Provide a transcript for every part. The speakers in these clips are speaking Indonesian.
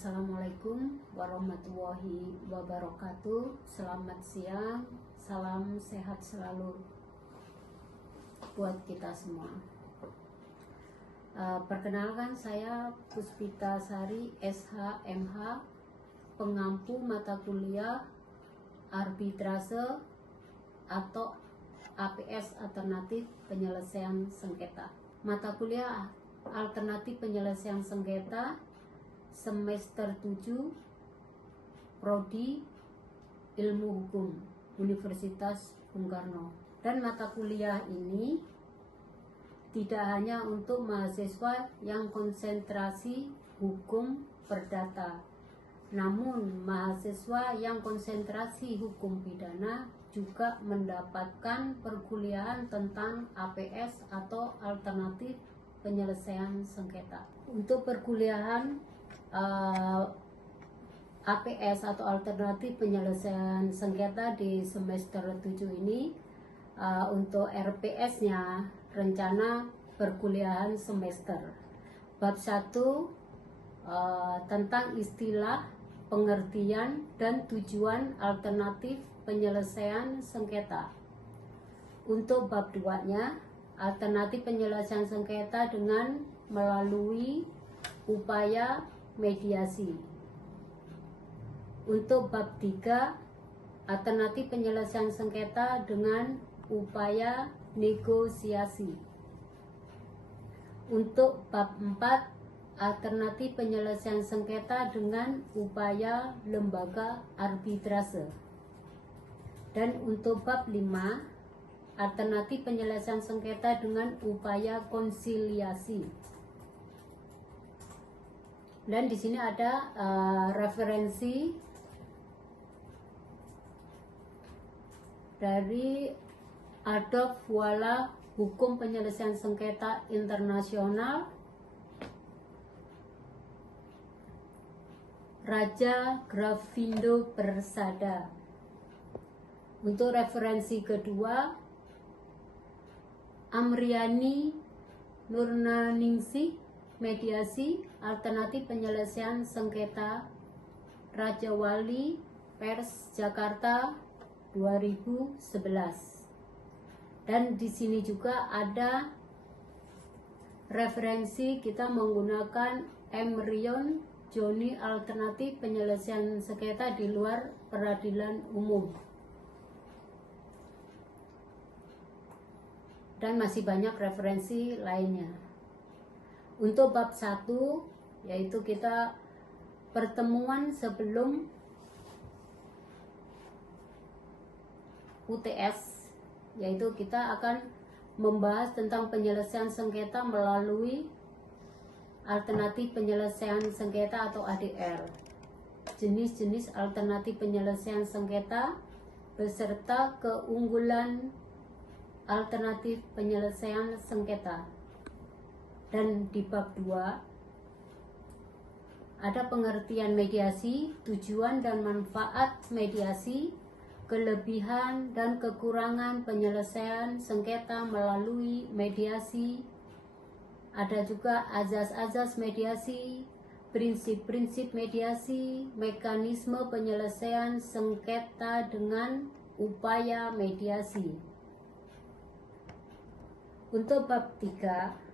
Assalamualaikum warahmatullahi wabarakatuh. Selamat siang, salam sehat selalu buat kita semua. Perkenalkan, saya Puspita Sari, SH, MH, pengampu mata kuliah arbitrase atau APS, alternatif penyelesaian sengketa. Mata kuliah alternatif penyelesaian sengketa semester 7, Prodi Ilmu Hukum, Universitas Bung Karno. Dan mata kuliah ini tidak hanya untuk mahasiswa yang konsentrasi hukum perdata, namun mahasiswa yang konsentrasi hukum pidana juga mendapatkan perkuliahan tentang APS atau alternatif penyelesaian sengketa. Untuk perkuliahan APS atau alternatif penyelesaian sengketa di semester 7 ini, untuk RPS-nya rencana perkuliahan semester. Bab 1 tentang istilah, pengertian, dan tujuan alternatif penyelesaian sengketa. Untuk bab 2-nya, alternatif penyelesaian sengketa dengan melalui upaya mediasi. Untuk bab 3, alternatif penyelesaian sengketa dengan upaya negosiasi. Untuk bab 4, alternatif penyelesaian sengketa dengan upaya lembaga arbitrase. Dan untuk bab 5, alternatif penyelesaian sengketa dengan upaya konsiliasi. Dan di sini ada referensi dari Adolf Walla, Hukum Penyelesaian Sengketa Internasional, Raja Grafindo Persada. Untuk referensi kedua, Amriani Nurnaningsih, Mediasi Alternatif Penyelesaian Sengketa, Raja Wali Pers Jakarta 2011. Dan di sini juga ada referensi kita menggunakan Emryon Joni, Alternatif Penyelesaian Sengketa di luar peradilan umum. Dan masih banyak referensi lainnya. Untuk bab 1, yaitu kita pertemuan sebelum UTS, yaitu kita akan membahas tentang penyelesaian sengketa melalui alternatif penyelesaian sengketa atau ADR, jenis-jenis alternatif penyelesaian sengketa beserta keunggulan alternatif penyelesaian sengketa. Dan di bab 2 ada pengertian mediasi, tujuan dan manfaat mediasi, kelebihan dan kekurangan penyelesaian sengketa melalui mediasi. Ada juga azas-azas mediasi, prinsip-prinsip mediasi, mekanisme penyelesaian sengketa dengan upaya mediasi. Untuk bab 3,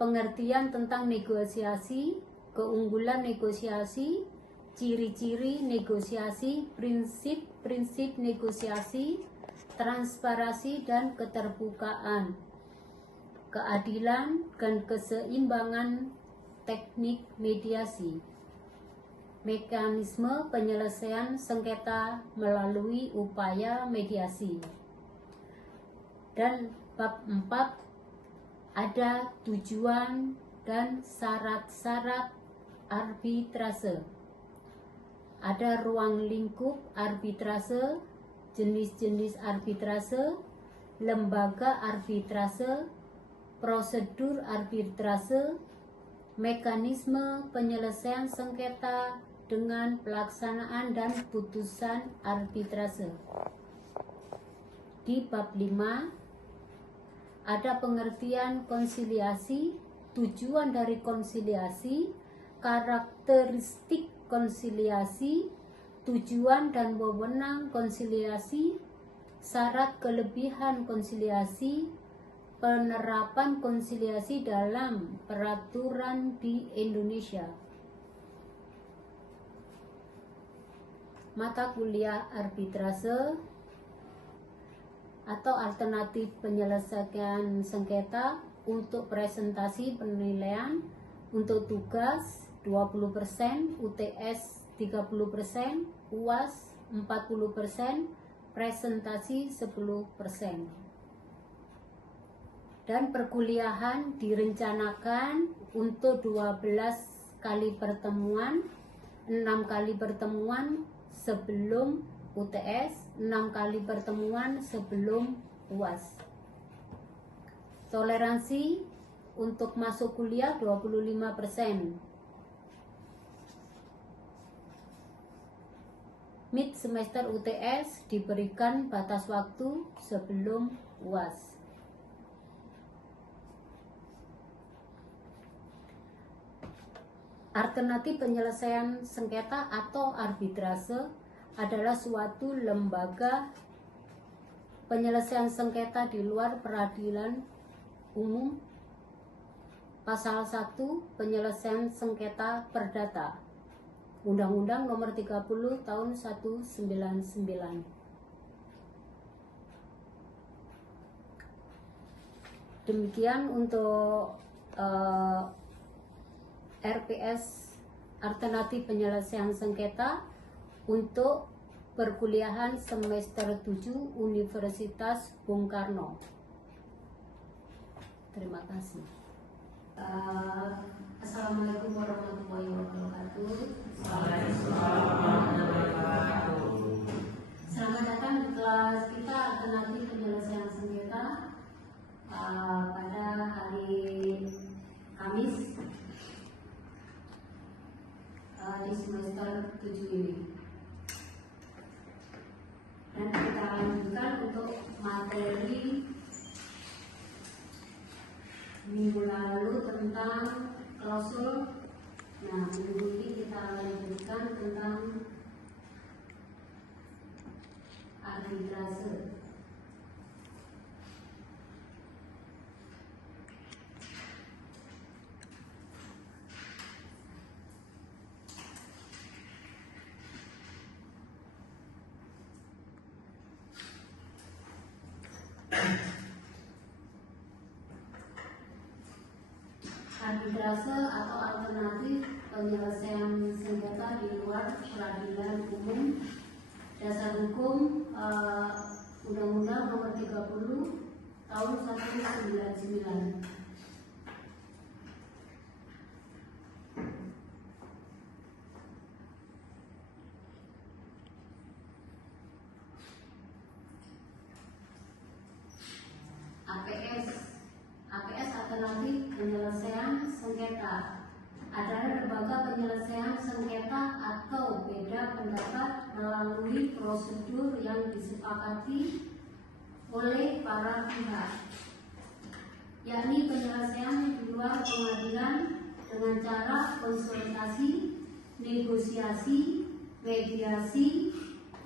pengertian tentang negosiasi, keunggulan negosiasi, ciri-ciri negosiasi, prinsip-prinsip negosiasi, transparansi dan keterbukaan, keadilan dan keseimbangan teknik mediasi, mekanisme penyelesaian sengketa melalui upaya mediasi. Dan bab 4 ada tujuan dan syarat-syarat arbitrase. Ada ruang lingkup arbitrase, jenis-jenis arbitrase, lembaga arbitrase, prosedur arbitrase, mekanisme penyelesaian sengketa dengan pelaksanaan dan putusan arbitrase. Di bab 5 ada pengertian konsiliasi, tujuan dari konsiliasi, karakteristik konsiliasi, tujuan dan wewenang konsiliasi, syarat kelebihan konsiliasi, penerapan konsiliasi dalam peraturan di Indonesia. Mata kuliah arbitrase atau alternatif penyelesaian sengketa untuk presentasi penilaian untuk tugas 20%, UTS 30%, UAS 40%, presentasi 10%. Dan perkuliahan direncanakan untuk 12 kali pertemuan, 6 kali pertemuan sebelum UTS, 6 kali pertemuan sebelum UAS. Toleransi untuk masuk kuliah 25%. Mid semester UTS diberikan batas waktu sebelum UAS. Alternatif penyelesaian sengketa atau arbitrase adalah suatu lembaga penyelesaian sengketa di luar peradilan umum. Pasal 1 penyelesaian sengketa perdata, Undang-Undang Nomor 30 Tahun 1999. Demikian untuk RPS alternatif penyelesaian sengketa untuk perkuliahan semester 7 Universitas Bung Karno. Terima kasih. Assalamualaikum warahmatullahi wabarakatuh. Selamat datang di kelas kita alternatif penyelesaian sengketa pada hari Kamis di semester 7 ini. Dan kita lanjutkan untuk materi minggu lalu tentang klausul. Nah, minggu ini kita lanjutkan tentang arbitrase. Arbitrase atau alternatif penyelesaian sengketa di luar peradilan umum. Dasar hukum Undang-Undang Nomor 30 Tahun 1999. APS alternatif penyelesaian sengketa adalah lembaga penyelesaian sengketa atau beda pendapat melalui prosedur yang disepakati oleh para pihak, yakni penyelesaian di luar pengadilan dengan cara konsultasi, negosiasi, mediasi,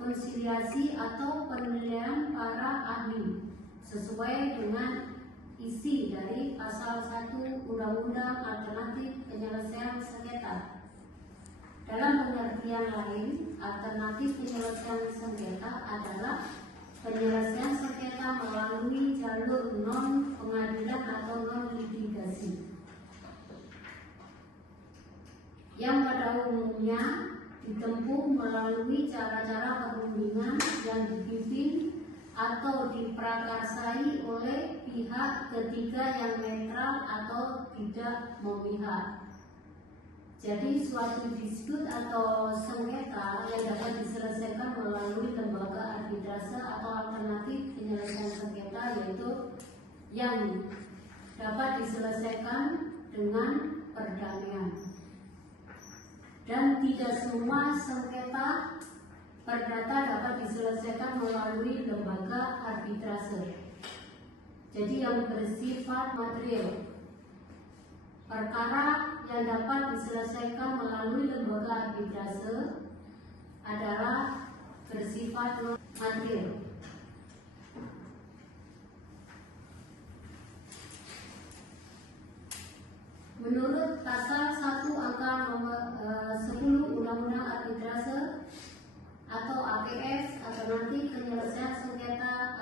konsiliasi atau penilaian para ahli sesuai dengan isi dari pasal 1 Undang-Undang Alternatif Penyelesaian Sengketa. Dalam pengertian lain, alternatif penyelesaian sengketa adalah penyelesaian sengketa melalui jalur non pengadilan atau non litigasi, yang pada umumnya ditempuh melalui cara-cara perundingan yang dipimpin atau diprakarsai oleh pihak ketiga yang netral atau tidak memihak. Jadi suatu disput atau sengketa yang dapat diselesaikan melalui lembaga arbitrase atau alternatif penyelesaian sengketa, yaitu yang dapat diselesaikan dengan perdamaian. Dan tidak semua sengketa perdata dapat diselesaikan melalui lembaga arbitrase. Jadi yang bersifat material. Perkara yang dapat diselesaikan melalui lembaga arbitrase adalah bersifat non-material. Menurut pasal 1 angka nomor 10 Undang-Undang Arbitrase atau APS, alternatif penyelesaian sengketa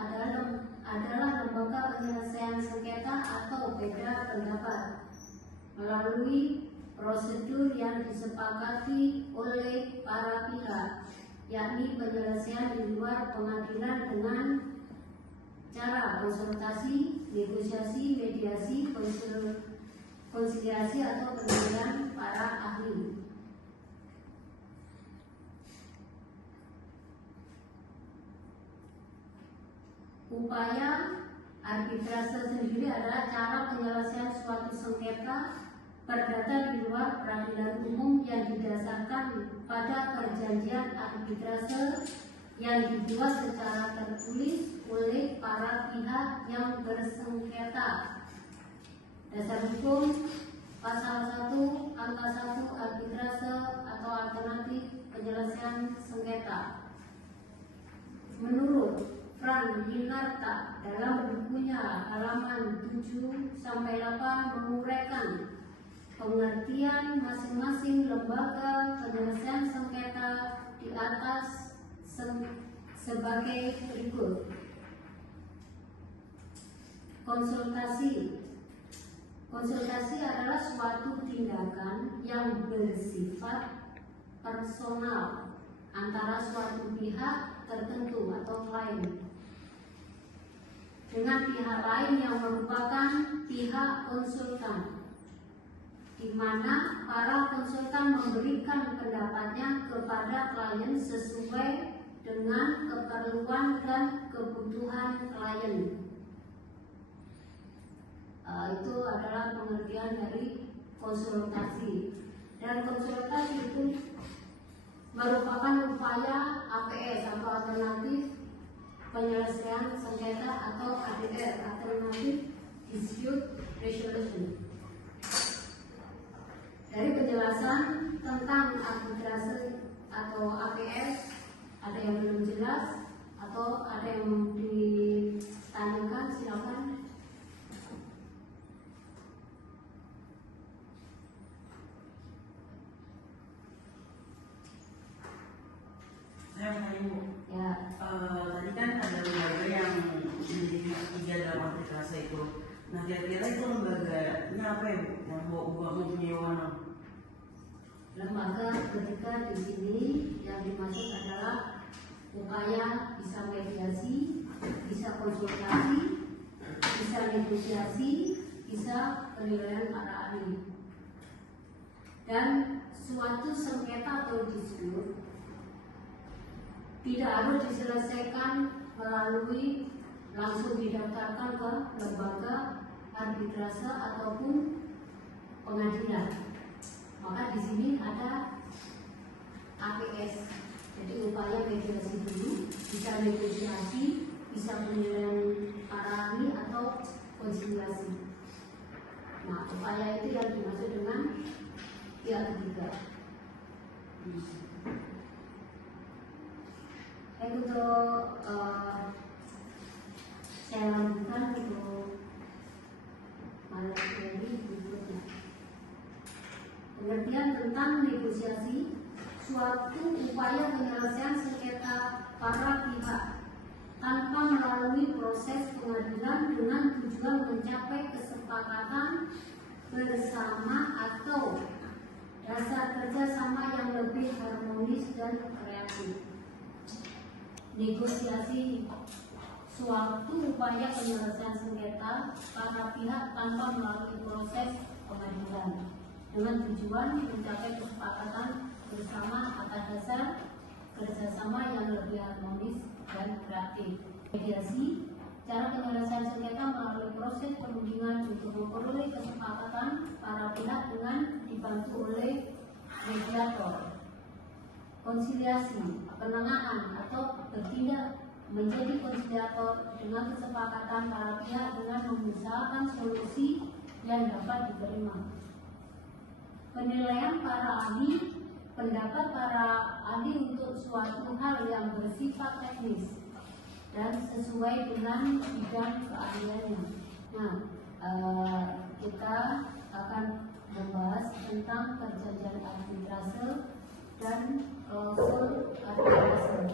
adalah lembaga penyelesaian sengketa atau beda pendapat melalui prosedur yang disepakati oleh para pihak, yakni penyelesaian di luar pengadilan dengan cara konsultasi, negosiasi, mediasi, konsiliasi atau penilaian para ahli. Upaya arbitrase sendiri adalah cara penyelesaian suatu sengketa perdata di luar peradilan umum yang didasarkan pada perjanjian arbitrase yang dibuat secara tertulis oleh para pihak yang bersengketa. Dasar hukum pasal 1 angka 1 arbitrase atau alternatif penyelesaian sengketa. Menurut Frank Winarta dalam bukunya halaman 7-8 menguraikan pengertian masing-masing lembaga penyelesaian sengketa di atas sebagai berikut. Konsultasi adalah suatu tindakan yang bersifat personal antara suatu pihak tertentu atau klien dengan pihak lain yang merupakan pihak konsultan, di mana para konsultan memberikan pendapatnya kepada klien sesuai dengan keperluan dan kebutuhan klien. Itu adalah pengertian dari konsultasi. Dan konsultasi itu merupakan upaya APS atau alternatif penyelesaian sengketa atau ADR, alternatif dispute resolution. Dari penjelasan tentang arbitrase atau APS, ada yang belum jelas atau ada yang ditanyakan, silakan. Saya mau tanya Bu, Ya. tadi kan ada lembaga yang menjadi ketiga dalam arbitrase itu. Nah kira-kira itu lembaganya apa ya Bu? Yang buat mempunyai wewenang? Lembaga ketiga di sini yang dimaksud adalah upaya bisa mediasi, bisa konsultasi, bisa negosiasi, bisa penilaian para ahli. Dan suatu sengketa atau dispute tidak harus diselesaikan melalui langsung didaftarkan ke lembaga arbitrase ataupun pengadilan. Maka di sini ada APS, jadi upaya mediasi dulu, bisa negosiasi, bisa penilaian para ahli atau konsiliasi. Nah, upaya itu yang dimaksud dengan pihak ketiga. Untuk saya lanjutkan untuk materi berikutnya. Pengertian tentang negosiasi, suatu upaya penyelesaian sengketa para pihak tanpa melalui proses pengadilan dengan tujuan mencapai kesepakatan bersama atau dasar kerjasama yang lebih harmonis dan kreatif. Negosiasi, suatu upaya penyelesaian sengketa para pihak tanpa melalui proses pengadilan dengan tujuan mencapai kesepakatan bersama atas dasar kerjasama yang lebih harmonis dan kreatif. Mediasi, cara penyelesaian sengketa melalui proses perundingan untuk memperoleh kesepakatan para pihak dengan dibantu oleh mediator. Konsiliasi, penengahan atau bertindak menjadi konsiliator dengan kesepakatan para pihak dengan mengusahakan solusi yang dapat diterima. penilaian para ahli, pendapat para ahli untuk suatu hal yang bersifat teknis dan sesuai dengan bidang keahliannya. Nah, kita akan membahas tentang perjanjian arbitrase dan klausul arbitrase.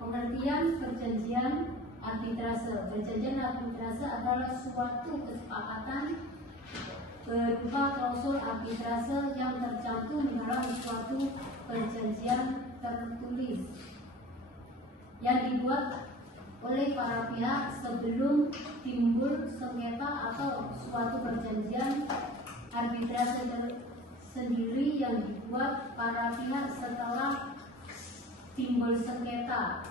Pengertian perjanjian arbitrase. Perjanjian arbitrase adalah suatu kesepakatan berupa klausul arbitrase yang tercantum dalam suatu perjanjian tertulis yang dibuat oleh para pihak sebelum timbul sengketa atau suatu perjanjian arbitrase sendiri yang dibuat para pihak setelah timbul sengketa.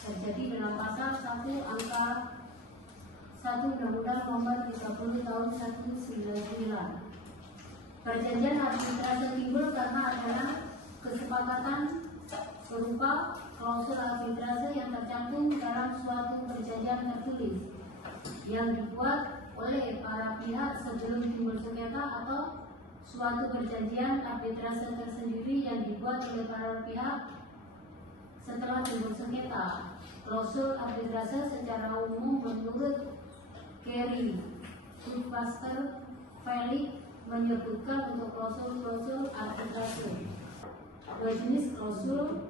Terjadi dalam pasal 1 angka 1 Undang-Undang Nomor 30 Tahun 1999. Perjanjian arbitrase timbul karena adanya kesepakatan berupa klausul arbitrase yang tercantum dalam suatu perjanjian tertulis yang dibuat oleh para pihak sebelum timbul sengketa atau suatu perjanjian arbitrase tersendiri yang dibuat oleh para pihak setelah timbul sengketa. Klausul arbitrase secara umum menurut Kerry, Foster, Felix menyebutkan untuk klausul arbitrase dua jenis klausul: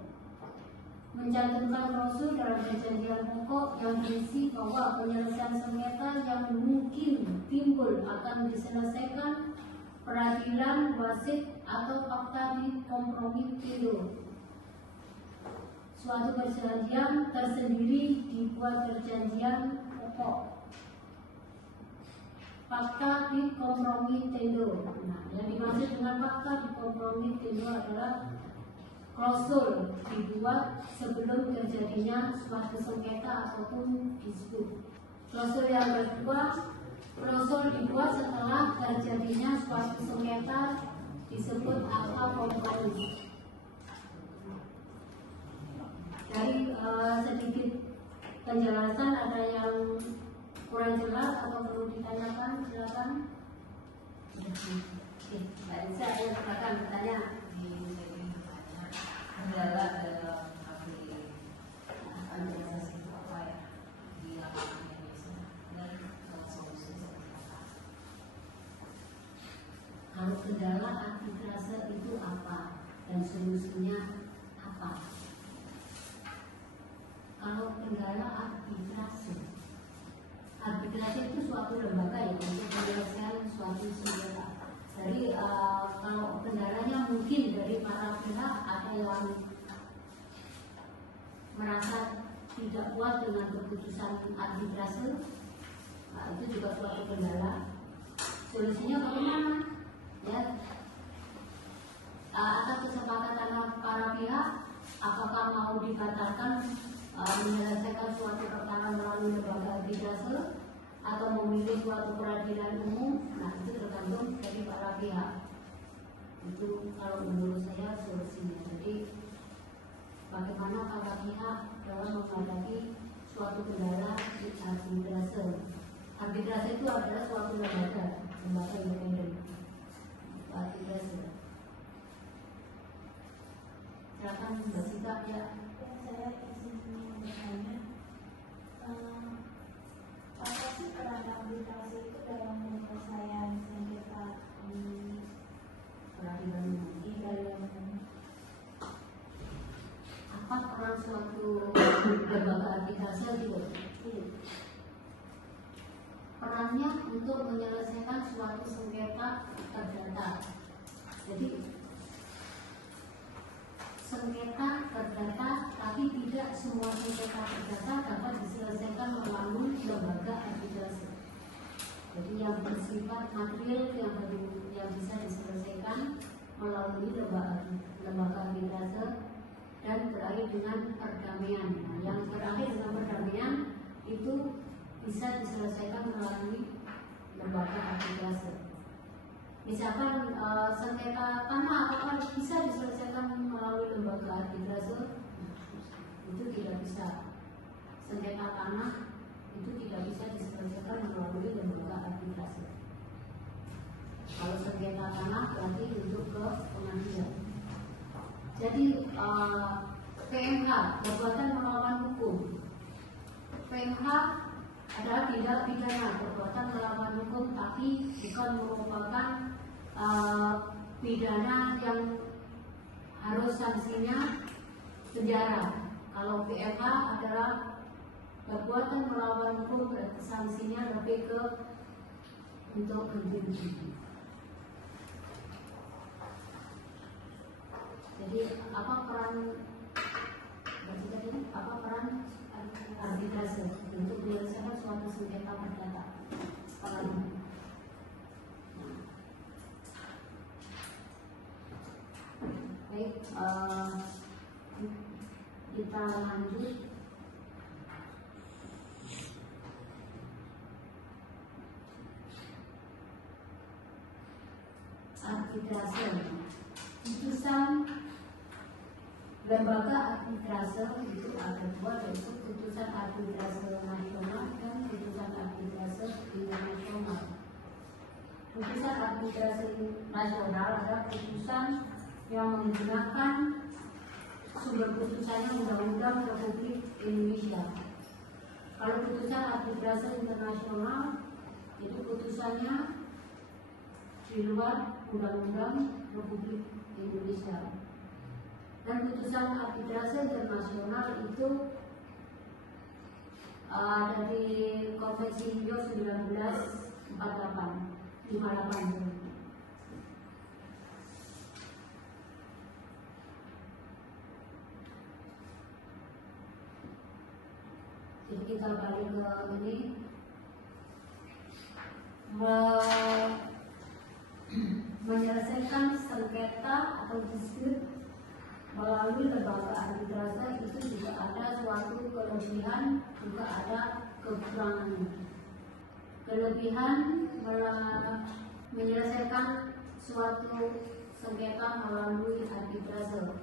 mencantumkan klausul dalam perjanjian pokok yang berisi bahwa penyelesaian sengketa yang mungkin timbul akan diselesaikan peradilan wasit atau fakta di kompromi tidur. Suatu perjanjian tersendiri dibuat perjanjian pokok. Fakta di kompromi tendo. Nah, yang dimaksud dengan fakta di kompromi tendo adalah klausul dibuat sebelum terjadinya suatu sengketa ataupun disput. Klausul yang kedua, klausul dibuat setelah terjadinya suatu sengketa disebut akta kompromi. Dari sedikit penjelasan, ada yang kurang jelas atau perlu ditanyakan, silakan. Mbak Lisa, yang silakan bertanya. Kendala dalam arbitrase itu apa ya di lapangan Indonesia dan solusi seperti apa? Kalau kendala arbitrase itu apa dan solusinya apa? Kalau kendala arbitrase itu suatu lembaga ya untuk menyelesaikan suatu sengketa. Jadi kalau kendalanya mungkin dari para pihak ada yang merasa tidak puas dengan keputusan arbitrase, nah, itu juga suatu kendala. Solusinya bagaimana? Ya, atas kesepakatan para pihak, apakah mau dibatalkan menyelesaikan suatu perkara melalui lembaga arbitrase atau memilih suatu peradilan umum. Nah, itu tergantung dari para pihak. Itu kalau menurut saya solusinya. Jadi bagaimana para pihak dalam menghadapi suatu kendala di arbitrase. Arbitrase itu adalah suatu lembaga independen. Arbitrase. Silakan Mbak Sita ya. Saya izin bertanya, apa sih peran arbitrase itu dalam penyelesaian sengketa di Peradilan umum. Apa peran suatu lembaga arbitrase gitu? Perannya untuk menyelesaikan suatu sengketa perdata. Jadi sengketa perdata, tapi tidak semua sengketa perdata dapat diselesaikan melalui lembaga arbitrase. Jadi yang bersifat material yang bisa diselesaikan melalui lembaga arbitrase dan berakhir dengan perdamaian. Nah, yang berakhir dengan perdamaian itu bisa diselesaikan melalui lembaga arbitrase. Misalkan sengketa tanah apakah bisa diselesaikan melalui lembaga arbitrase? Itu tidak bisa. Sengketa tanah itu tidak bisa diselesaikan melalui lembaga arbitrase. Kalau sengketa tanah berarti untuk ke pengadilan. Jadi PMH perbuatan melawan hukum. PMH adalah tidak pidana perbuatan melawan hukum, tapi bukan merupakan pidana yang harus sanksinya penjara. Kalau PMH adalah perbuatan melawan hukum, sanksinya lebih ke untuk henti. Jadi apa peran arbitrase untuk menyelesaikan suatu sengketa perdata? Baik, kita lanjut. Arbitrase, putusan lembaga arbitrase itu ada dua, yaitu putusan arbitrase nasional dan putusan arbitrase internasional. Putusan arbitrase nasional adalah putusan yang menggunakan sumber putusannya Undang-Undang Republik Indonesia. Kalau putusan arbitrase internasional itu putusannya di luar Undang-Undang Republik Indonesia. Dan putusan arbitrase internasional itu dari Konvensi Rio 1958. Jadi kita balik ke ini, menyelesaikan sengketa atau dispute melalui lembaga arbitrase itu juga ada suatu kelebihan, juga ada kekurangan. Kelebihan menyelesaikan suatu sengketa melalui arbitrase.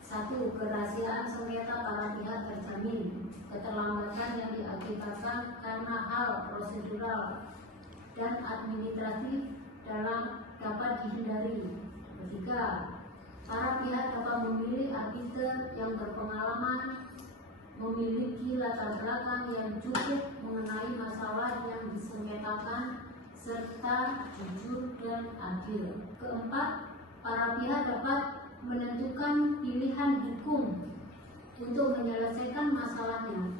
Satu, kerahasiaan sengketa para pihak terjamin. Keterlambatan yang diakibatkan karena hal prosedural dan administratif dapat dihindari. Ketiga, para pihak dapat memilih arbiter yang berpengalaman, memiliki latar belakang yang cukup mengenai masalah yang disengketakan, serta jujur dan adil. Keempat, para pihak dapat menentukan pilihan hukum untuk menyelesaikan masalahnya.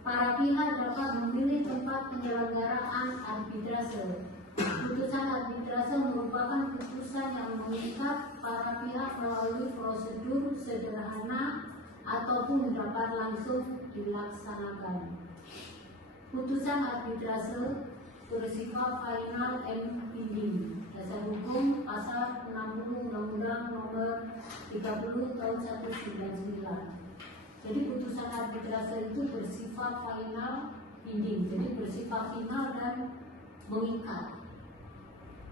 Para pihak dapat memilih tempat penyelenggaraan arbitrase. Putusan arbitrase merupakan putusan yang mengikat para pihak melalui prosedur sederhana ataupun dapat langsung dilaksanakan. Putusan arbitrase bersifat final and binding. Dasar hukum pasal 60 Undang-Undang Nomor 30 Tahun 1999. Jadi putusan arbitrase itu bersifat final binding, jadi bersifat final dan mengikat.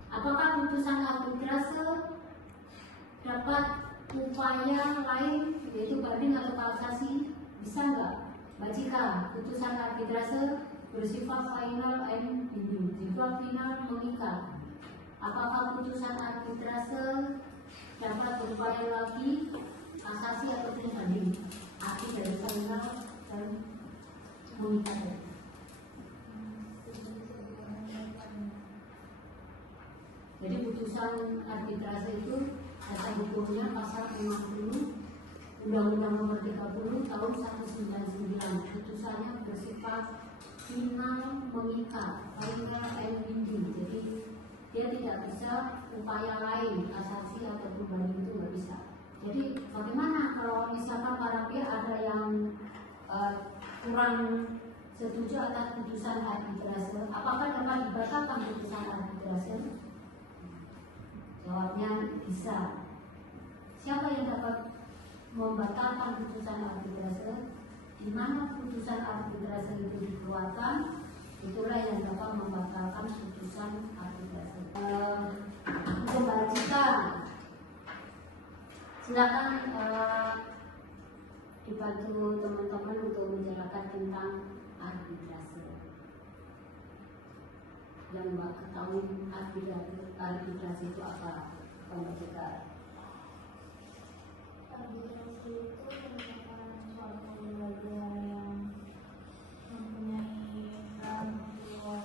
Apakah putusan arbitrase dapat upaya lain, yaitu banding atau kasasi? Bisa nggak? Mbak Cika, putusan arbitrase bersifat final and binding, sifat final mengikat. Apakah putusan arbitrase dapat berupaya lagi kasasi ataupun banding? Arti dari final dan mengikat. Jadi putusan arbitrase itu dasar hukumnya pasal 50 Undang-Undang Nomor 30 Tahun 1999. Putusannya bersifat final mengikat, final and binding. Jadi dia tidak bisa upaya lain, kasasi ataupun banding itu nggak bisa. Jadi bagaimana kalau misalkan para pihak ada yang kurang setuju atas putusan arbitrase, apakah dapat dibatalkan putusan arbitrase? Jawabnya bisa. Siapa yang dapat membatalkan putusan arbitrase? Di mana putusan arbitrase itu dikeluarkan, itulah yang dapat membatalkan putusan arbitrase. Untuk Mbak Cika, silakan dibantu teman-teman untuk menjelaskan tentang arbitrase. yang Mbak ketahui arbitrase itu apa? Pembaca. Arbitrase itu merupakan suatu lembaga yang mempunyai peran untuk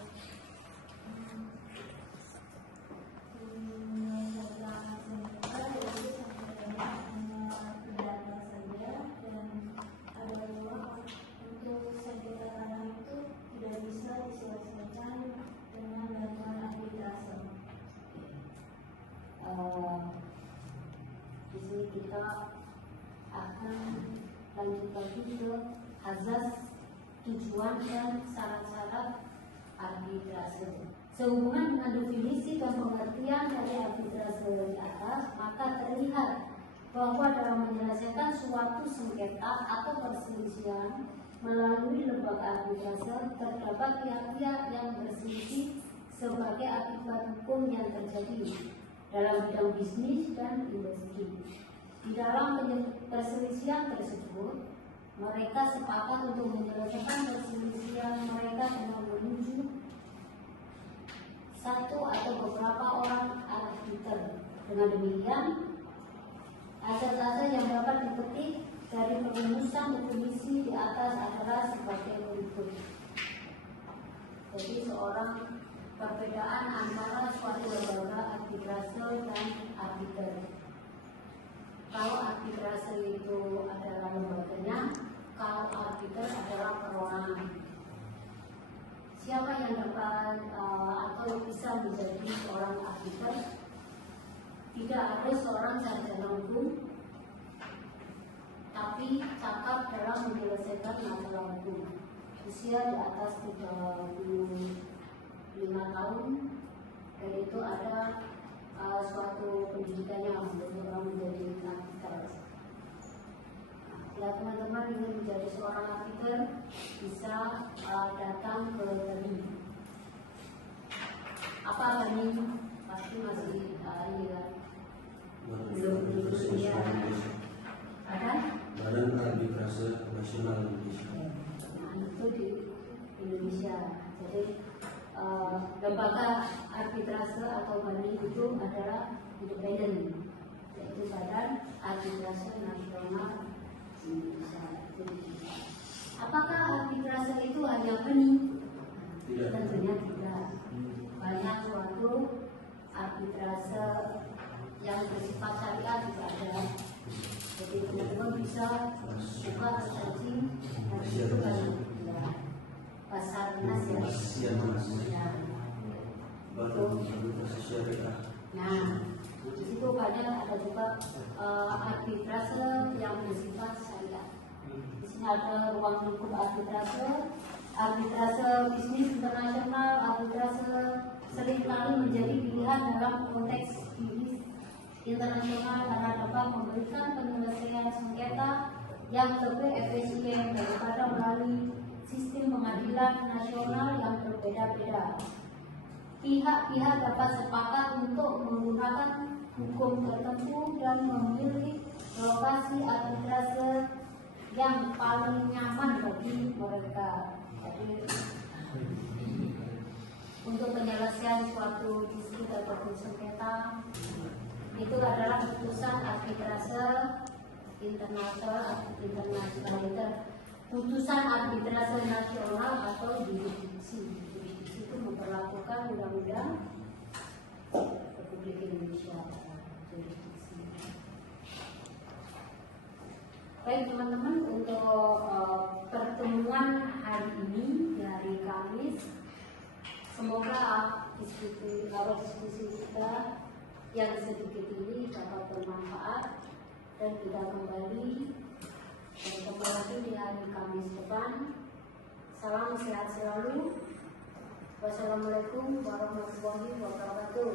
menyelesaikan sengketa, yaitu sengketa hanya perdata saja, dan ada ruang untuk sengketa tanah itu tidak bisa diselesaikan dengan bantuan arbitrase. Di sini kita akan lanjut lagi ke azas, tujuan dan syarat-syarat arbitrase. Sehubungan dengan definisi dan pengertian dari arbitrase di atas, maka terlihat bahwa dalam menyelesaikan suatu sengketa atau perselisihan melalui lembaga arbitrase terdapat pihak-pihak yang berselisih sebagai akibat hukum yang terjadi dalam bidang bisnis dan industri. Di dalam perselisihan tersebut, mereka sepakat untuk menyelesaikan perselisihan mereka dengan menunjuk satu atau beberapa orang arbiter. Dengan demikian, asas-asas yang dapat dipetik dari perumusan definisi di atas adalah sebagai berikut. Jadi seorang perbedaan antara suatu lembaga arbitrase dan arbiter. Kalau arbitrase itu adalah lembaganya, kalau arbiter adalah perorangan. Siapa yang dapat atau bisa menjadi seorang arbiter? Tidak harus seorang sarjana hukum, tapi cakap dalam menyelesaikan masalah hukum. Usia di atas 35 tahun, dan itu ada suatu pendidikan yang membuat orang menjadi arbiter. Ya, teman-teman ingin menjadi seorang arbiter bisa datang ke TERI. Apa TERI? Pasti masih ini kan? Belum ya. Ada? Badan Arbitrase Nasional Indonesia. Nah, itu di Indonesia. Jadi lembaga arbitrase atau BANI itu adalah independen, yaitu Badan Arbitrase Nasional Indonesia. Apakah arbitrase itu hanya BANI? Tidak. Tentunya tidak. Banyak suatu arbitrase yang bersifat syariah juga ada. Jadi teman-teman bisa buka searching nanti itu kan ya, pasar nas ya. Ya. Badan Arbitrase Syariah. Nah, di situ banyak ada juga arbitrase yang bersifat syariah. Di sini ada ruang lingkup arbitrase, arbitrase bisnis internasional, arbitrase seringkali menjadi pilihan dalam konteks bisnis internasional karena dapat memberikan penyelesaian sengketa yang lebih efisien daripada melalui sistem pengadilan nasional yang berbeda-beda. Pihak-pihak dapat sepakat untuk menggunakan hukum tertentu dan memilih lokasi arbitrase yang paling nyaman bagi mereka. Jadi, untuk penyelesaian suatu disput atau sengketa itu adalah putusan arbitrase internasional, putusan arbitrase nasional atau jurisdiksi. Jurisdiksi itu memperlakukan undang-undang Republik Indonesia. Jurisdiksi. Baik teman-teman, untuk pertemuan hari ini di hari Kamis, semoga diskusi kita yang sedikit ini dapat bermanfaat dan kita kembali lagi di hari Kamis depan. Salam sehat selalu. Wassalamualaikum warahmatullahi wabarakatuh.